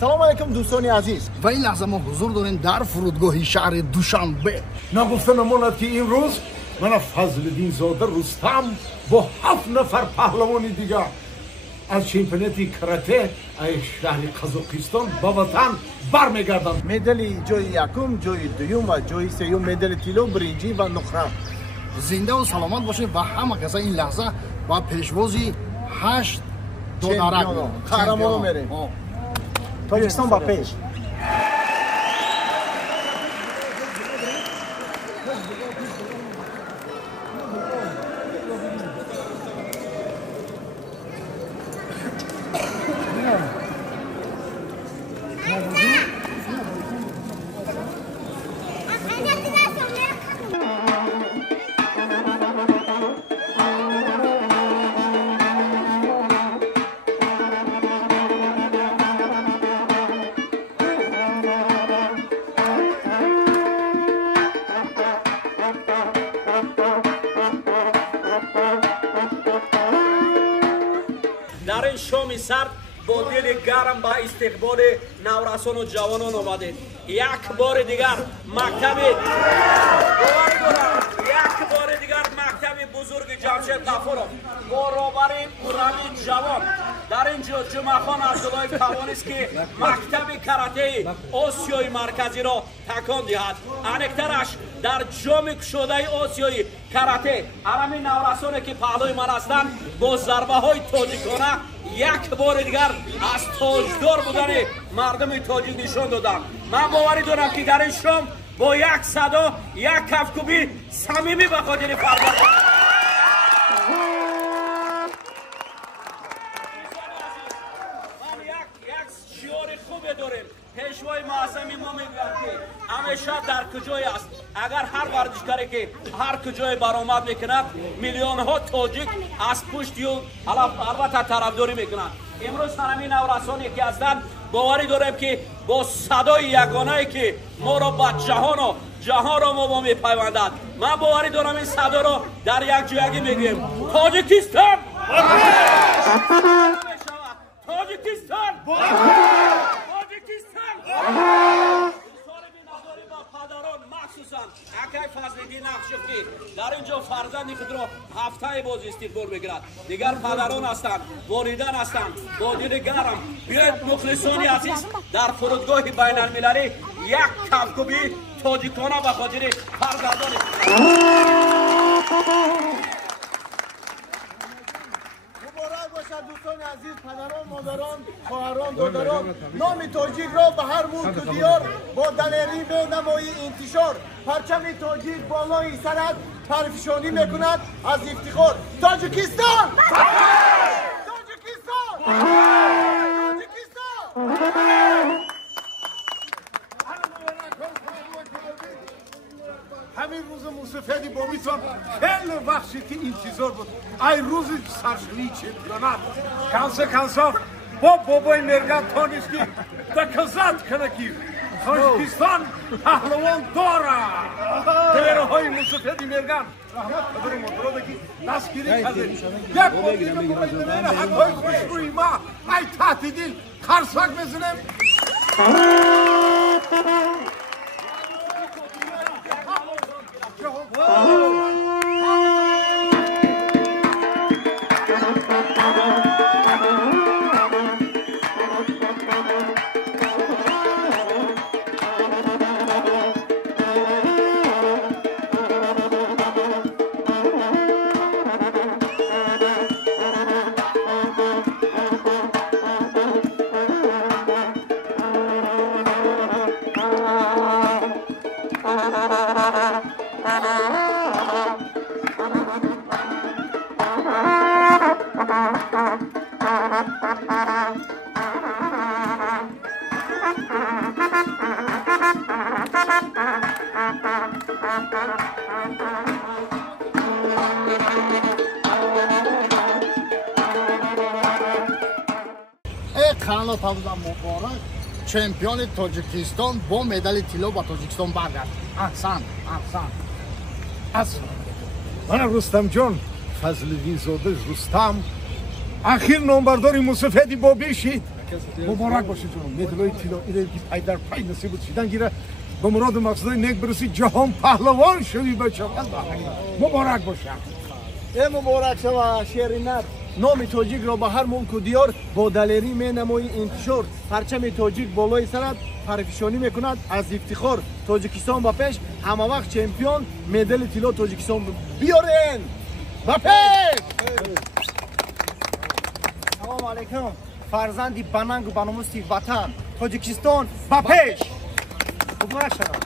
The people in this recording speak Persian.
سلام علیکم دوستان عزیز. و این لحظه ما حضور داریم در فرودگاه شهر دوشنبه. نگفته نماند که این روز من فضل‌الدین زاده رستم با 7 نفر پهلوان دیگر از چمپیوناتی کراته از شهر قزاقستان به وطن برمیگردم. مدال جای یکم، جای دوم و جای سوم مدال طلا، برنجی و نقره. زنده و سلامت باشید و همه کسا این لحظه با پیشوازی 8 دلار قهرمان میریم. تاجیکستان با پیش. در این شام سرد با دل گرم با استقبال نورسان و جوانان آمده. یک بار دیگر مکتب بزرگ جمشید غفورov با رهبری قرمی جوان در اینجا جمعخان عبدالله کوانی است که مکتب کاراته آسیای مرکزی را تکان دهد. انکترش در جام گشوده آسیای کاراته همین نورسانی که پهلوی من هستند با ضربه های تاجیکانه یک بار دیگر از تاجدار بودن مردم تاجیک نشان دادند. من باوری دارم که در این شام با یک صدا یک کفکوبی صمیمی به خاطر فرزند یک شعار خوبی داریم. پیشوای معظم ما میگوید که همیشه در کجای است اگر هر ورزشکاری که هر کجای برآمد میکند میلیون ها تاجیک از پشت و البته طرفداری میکنند. امروز همین نورسانی که هستند باوری داریم که با صدای یگانه‌ای که ما را به جهان را ما میپیوندد. من باوری دارم این صدا را در یک جایگی میگیم تاجیکستان تاجیکستان مخصوصا اکای فضل‌الدین نقشبی در اینجا فرزندی خود را هفته باز استقبال میگیرد. دیگر پدران هستند، والدین هستند، با دل گرم بیاید مخلصانی عزیز در فرودگاه بین المللی یک کفکوبی تاجیکانه به خاطر فرزندان مبارک باشد دوستان عزیز، پدران، مادران، خواهران، دادران. نام تاجیک را به هر ملک و دیار با دلیری به نمایی انتشار. پرچم تاجیک بالای سرت پرفشانی میکند از افتخار. تاجیکستان! تاجیکستان! تاجیکستان! همین روز موسفیدی با میتونم خیلی وقتی که انتظار بود ای روز سرشنی چمپیونات کنسا با بابای مرگان تانیست که دکزد کنه که تاجیکستان پهلوان داره. پلیره های موسفیدی مرگان رحمت قدر مدرده که دستگیری کرده یک بودی بگوید حقای خوشروی ما ای تحت دل خرسک بزنیم. خانه تابزا مبارک چمپیون تاجیکستان با مدال طلا با تاجیکستان برگشت. احسن من رستم جان فضل‌الدین زاده رستم اخیر نامبرداری موسفیدی با بشید مبارک باشید جناب. مدالای طلا اینه که پای در پای نصیب شدن گیره به مراد مقصد نیک برسی جهان پهلوان شوی بچه. مبارک باشد. مبارک شما شیرینت. نام تاجیک را به هر ملک و دیار با دلیری می نمایی انتشار. پرچم تاجیک بالای سرت پرفشانی میکند از افتخار. تاجیکستان با پیش همه وقت چمپیون مدال طلا تاجیکستان بیارین با پیش. سلام علیکم فرزندی بننگ و بناموسی وطن تاجیکستان با پیش. مبارک شما.